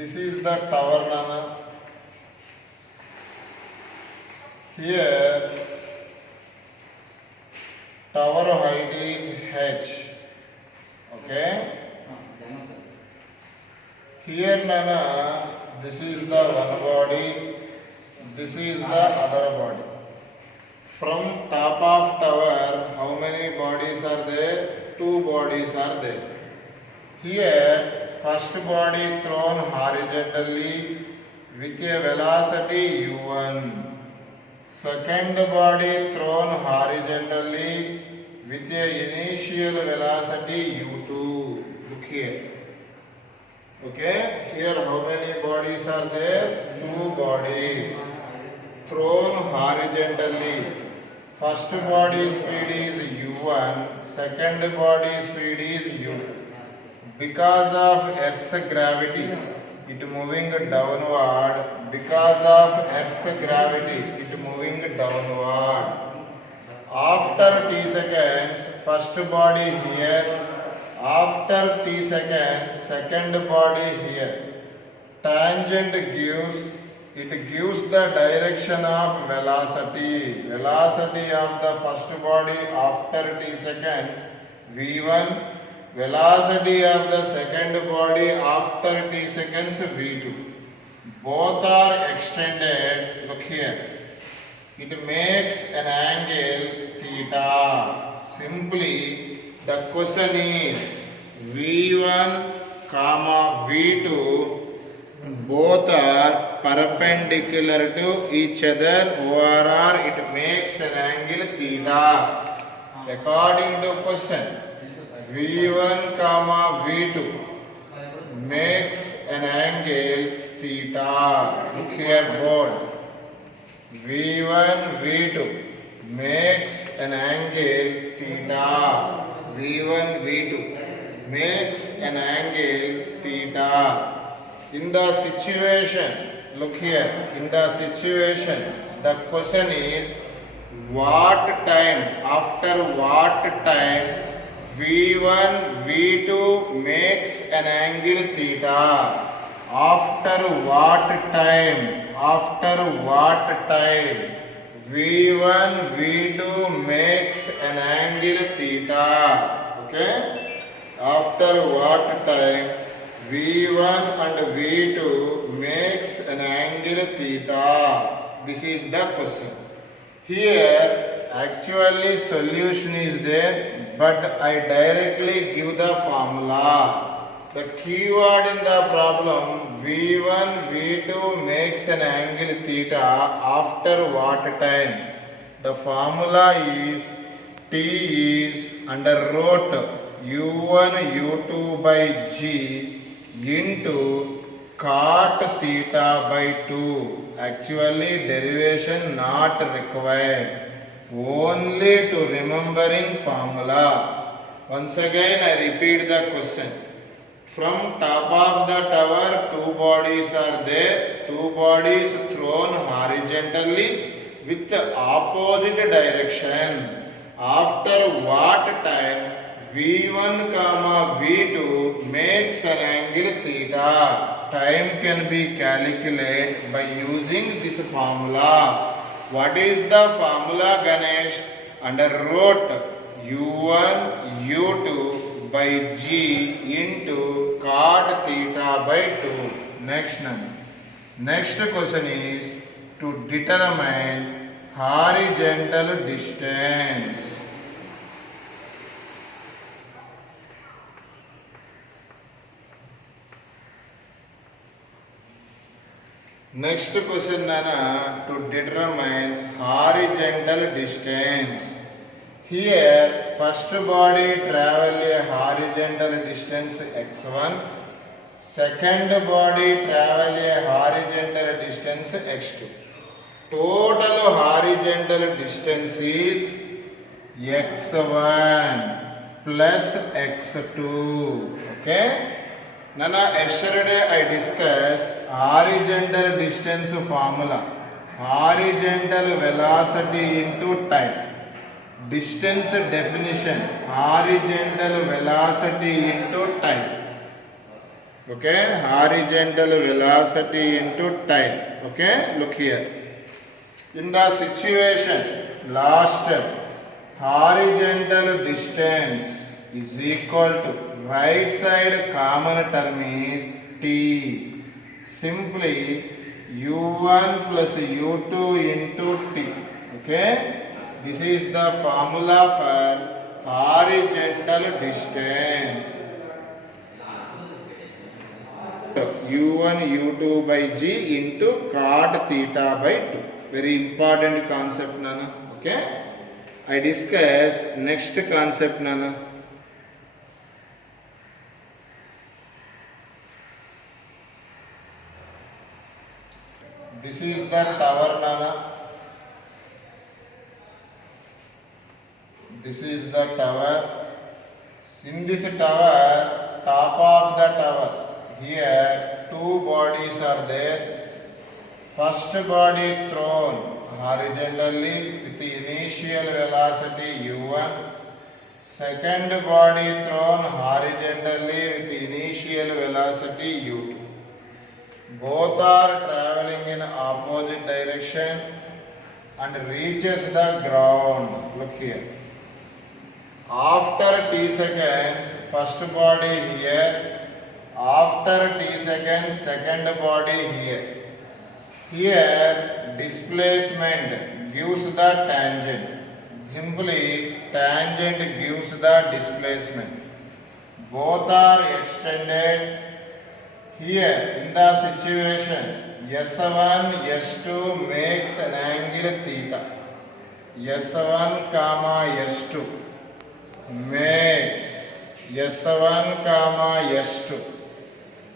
This is the tower, Nana. Here, tower height is h. Okay. Here, Nana, this is the one body. This is the other body. From top of tower, how many bodies are there? Two bodies are there. Here, first body thrown horizontally with a velocity u1. Second body thrown horizontally with a initial velocity u2. Look here. Okay, here how many bodies are there? Two bodies thrown horizontally. First body speed is u1, second body speed is u2. Because of Earth's gravity, it moving downward. Because of Earth's gravity, it moving downward. After t seconds, first body here. After t seconds, second body here. Tangent gives the direction of velocity. Velocity of the first body after t seconds v1. Velocity of the second body after t seconds v2. Both are extended. Look here. It makes an angle theta. Simply the question is v1 comma v2 both are perpendicular to each other, or it makes an angle theta. According to question, v1 comma v2 makes an angle theta. Look here, board. v1 v2 makes an angle theta. v1 v2 makes an angle theta. In the situation, look here, in the situation, the question is what time, after what time v1 v2 makes an angle theta. After what time, v1 v2 makes an angle theta. Okay, after what time v1 and v2 makes an angle theta. This is the question. Here actually solution is there, but I directly give the formula. The keyword in the problem, v1 v2 makes an angle theta after what time? The formula is T is under root u1 u2 by g into cot theta by 2. Actually derivation not required, only to remembering formula. Once again I repeat the question. From top of the tower, two bodies are there. Two bodies thrown horizontally with opposite direction. After what time v1 comma v2 makes an angle theta? Time can be calculated by using this formula. What is the formula, Ganesh? Under root u1 u2 by g into cot theta by 2. Next question is to determine horizontal distance. Next question, Nana, to determine horizontal distance. Here, first body travel a horizontal distance x1, second body travel a horizontal distance x2. Total horizontal distance is x1 plus x2. Okay? Nana, yesterday I discussed horizontal distance formula. Horizontal velocity into time. Distance definition, horizontal velocity into time. Okay, horizontal velocity into time. Okay, look here. In the situation, last step, horizontal distance is equal to right side common term is t. Simply u1 plus u2 into t. Okay, this is the formula for horizontal distance. u1 u2 by g into cot theta by 2. Very important concept, Nana. Okay, I discuss next concept, Nana. This is the tower, Nana. This is the tower. In this tower, top of the tower, here two bodies are there. First body thrown horizontally with the initial velocity u1. Second body thrown horizontally with the initial velocity u2. Both are traveling in opposite direction and reaches the ground. Look here. After t seconds, first body here. After t seconds, second body here. Here, displacement gives the tangent. Simply, tangent gives the displacement. Both are extended. Here, in the situation, S1, S2 makes an angle theta. S1 comma S2 makes S1 comma S2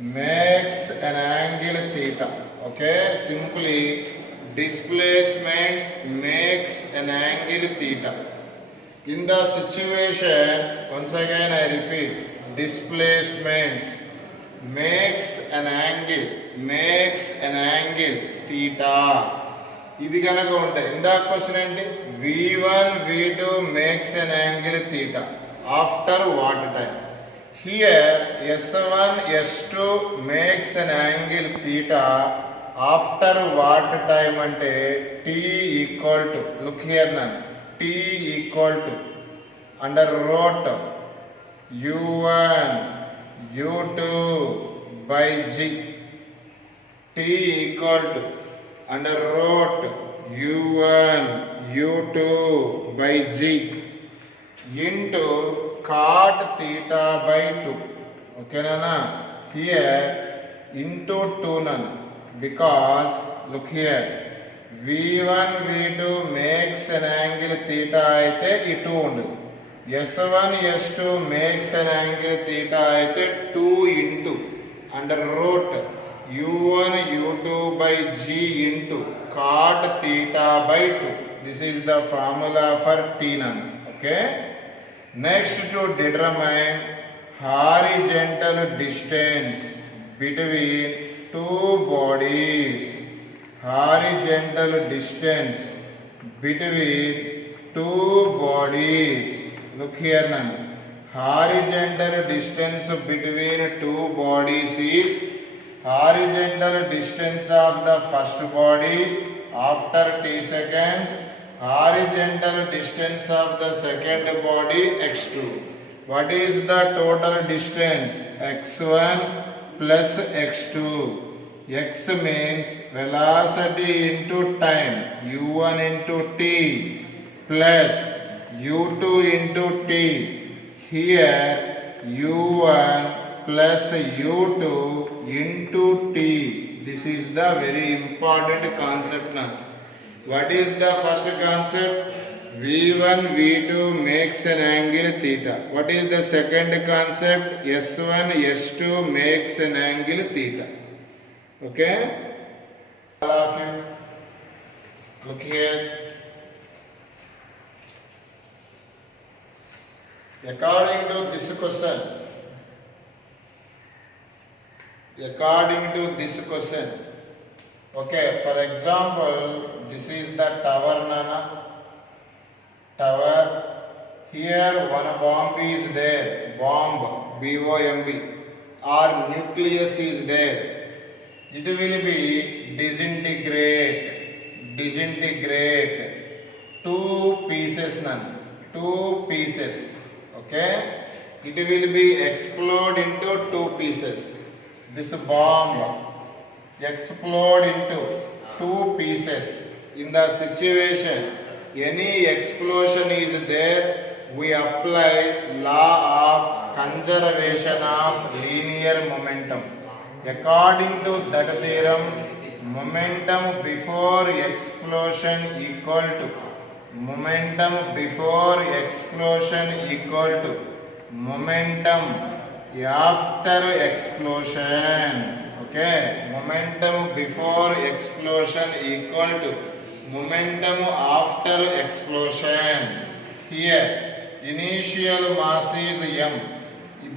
makes an angle theta. Okay, simply displacements makes an angle theta. In the situation, once again I repeat, displacements makes an angle theta. ఇది కనుక ఉంటే ఇందాక question ఏంటి v1 v2 makes an angle theta after what time? Here s1 s2 makes an angle theta after what time అంటే t equal to, look here now, t equal to under root u1 u2 by g. T equal to under root u1 u2 by g into cot theta by 2. Okay, Nana? Here into 2, Nana. Because look here, v1 v2 makes an angle theta అయితే ఈ 2 ఉండదు. s1 s2 makes an angle theta అయితే 2 into under root u1 u2 by g into cot theta by 2. This is the formula for t, Nana. Okay. Next, to determine horizontal distance between two bodies. Horizontal distance between two bodies. Look here, Nana. Horizontal distance between two bodies is horizontal distance of the first body after t seconds, horizontal distance of the second body x2. What is the total distance? x1 plus x2. X means velocity into time, u1 into t plus u2 into t. Here u1 plus u2 into t. This is the very important concept now. What is the first concept? v1 v2 makes an angle theta. What is the second concept? s1 s2 makes an angle theta. Okay, all of you look here. According to this question, okay, for example, this is the tower, Nana. Tower. Here one bomb is there, bomb, B-O-M-B. or nucleus is there, it will be disintegrate. Two pieces, okay? It will be explode into two pieces. This bomb explode into two pieces. In the situation, any explosion is there, we apply law of conservation of linear momentum. According to that theorem, momentum before explosion equal to momentum after explosion. Okay, momentum before explosion equal to momentum after explosion. Here, initial mass is m.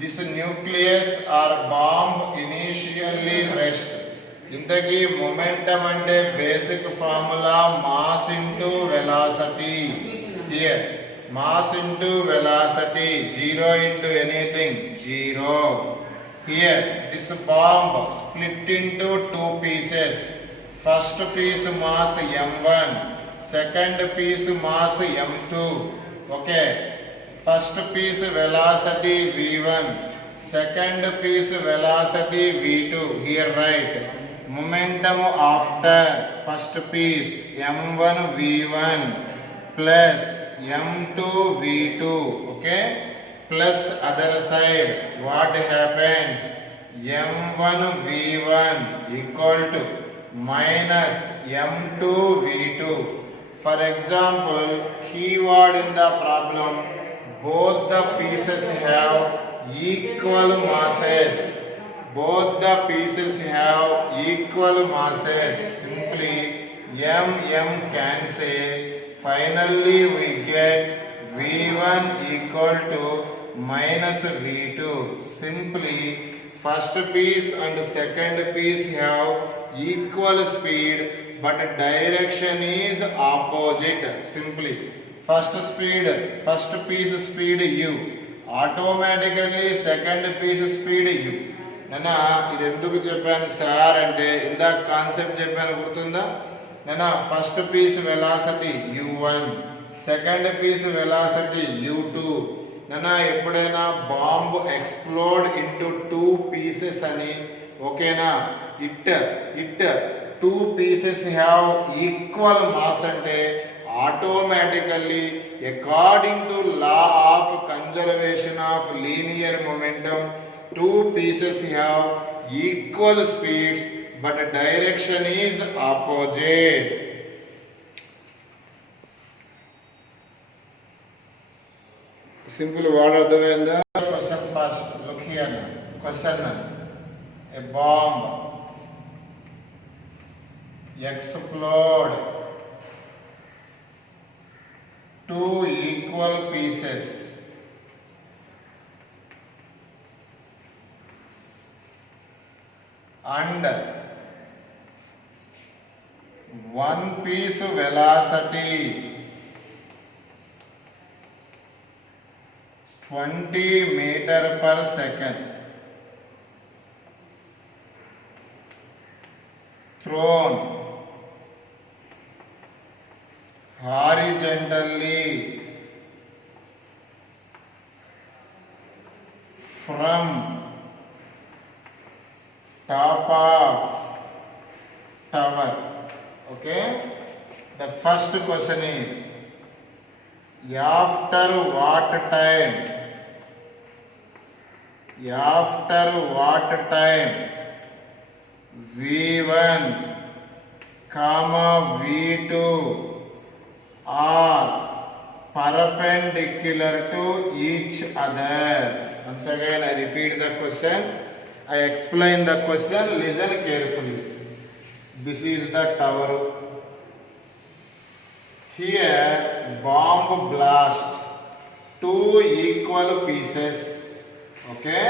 This nucleus or bomb initially rest. ఇంతకీ momentum అంటే basic formula mass into velocity. Here, mass into velocity, 0 into anything, 0. Here, this bomb split into two pieces. First piece mass m1, second piece mass m2. Okay, first piece velocity v1, second piece velocity v2. Here write momentum after first piece m1 v1 plus m2 v2. Okay, plus other side what happens, m1 v1 equal to minus m2 v2. For example, keyword in the problem, both the pieces have equal masses. Simply m cancel. Finally we get v1 equal to minus v2. Simply first piece and second piece have equal speed but direction is opposite. Simply first piece speed u, automatically second piece speed u. నన్నా ఇది ఎందుకు చెప్పాను sir అంటే ఇందాక concept చెప్పాను గుర్తుందా? నన్నా first piece velocity u1, second piece velocity u2. నన్నా ఎప్పుడైనా bomb explode into two pieces అని, ఓకేనా? It two pieces have equal mass అంటే automatically according to law of conservation of linear momentum, two pieces have equal speeds but direction is opposite. Simple word అర్థమైందా? Question first, look here. Question, a bomb explode two equal pieces and one piece velocity 20 meter per second thrown horizontally from top of tower. Okay, the first question is after what time v1 comma v2 are perpendicular to each other. Once again I repeat the question, I explain the question, listen carefully. This is the tower. Here bomb blast two equal pieces. Okay,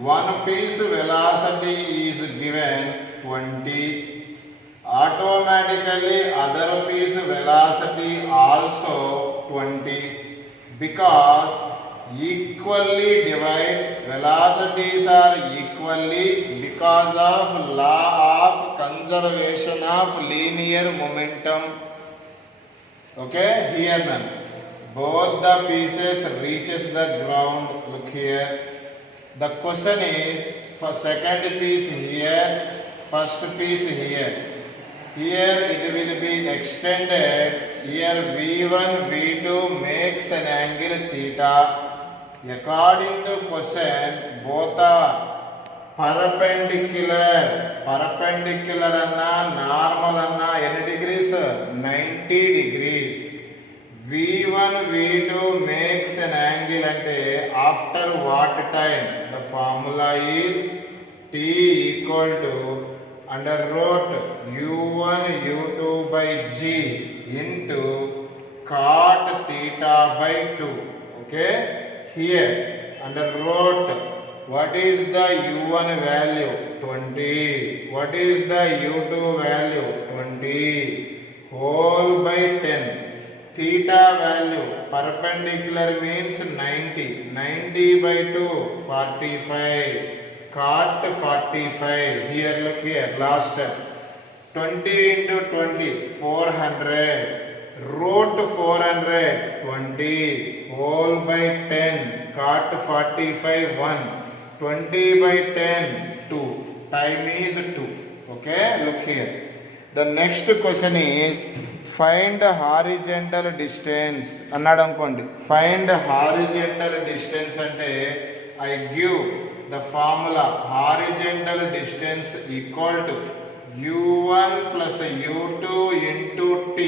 one piece velocity is given 20, automatically other piece velocity also 20, because equally divide, velocities are equally because of law of conservation of linear momentum. Okay, here none. Both the pieces reaches the ground. Look here. The question is for second piece here, first piece here. Here it will be extended. Here V1, V2 makes an angle theta. According to question, both are perpendicular anna, normal anna, any degrees? 90 degrees. V1, V2 makes an angle ante after what time? The formula is T equal to under root U1 U2 by G into cot theta by 2. Okay, here under root, what is the U1 value? 20. What is the U2 value? 20 whole by 10. Theta value perpendicular means 90. 90 by 2 45. Cot 45. Here look here, last step. 20 into 20 400. Root 400 20 whole by 10. Cot 45 1. 20 by 10 2. Time is 2. Okay, look here. The next question is find horizontal distance అన్నాడు అనుకోండి. Find horizontal distance అంటే I give the formula horizontal distance equal to U1 plus U2 into T.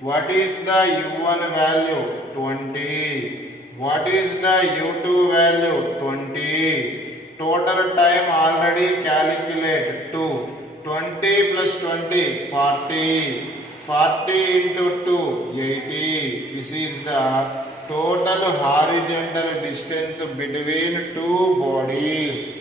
What is the U1 value? 20. What is the U2 value? 20. Total time already calculated 2. 20 plus 20 40. 40 into 2 80. This is the total horizontal distance between two bodies.